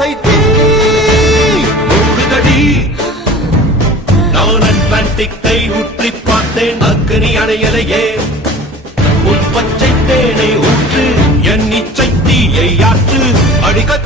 ஆசை தீ மூடுதடி. நான் அட்லாண்டிக்கை உற்றி பார்த்தேன், அக்னி அணையலையே. உன் பச்சை தேனை ஊற்று, என் இச்சை தீயை ஆற்று. அடிக்க